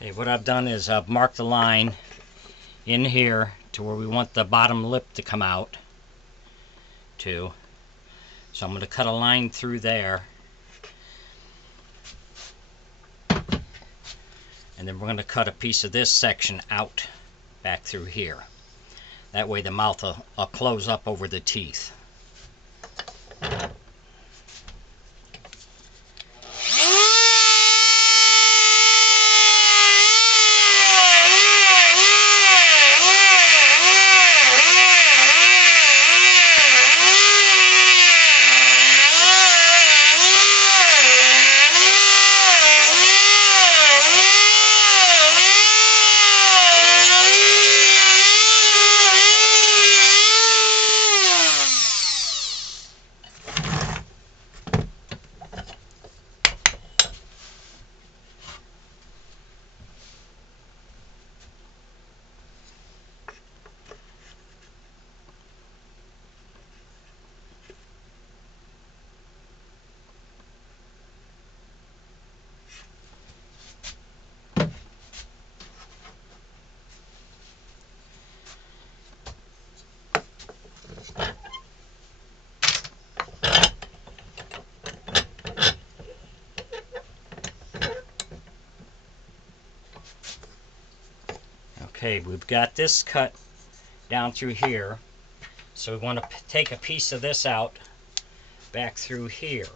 Okay, what I've done is I've marked a line in here to where we want the bottom lip to come out to. So I'm going to cut a line through there. And then we're going to cut a piece of this section out back through here. That way the mouth will close up over the teeth. Okay, we've got this cut down through here, so we want to take a piece of this out back through here.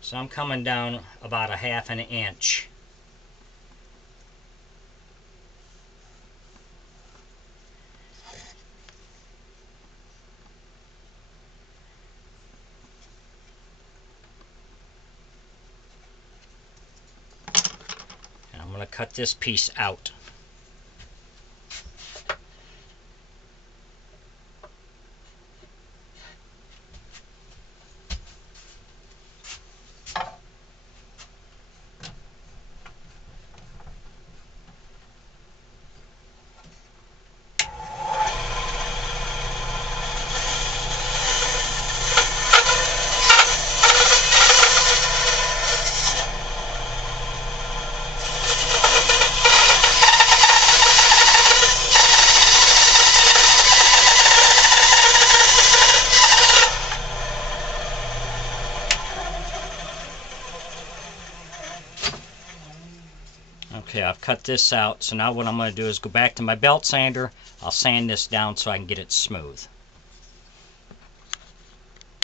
So I'm coming down about a 1/2 inch. I'm going to cut this piece out. Okay, I've cut this out, so now what I'm going to do is go back to my belt sander. I'll sand this down so I can get it smooth.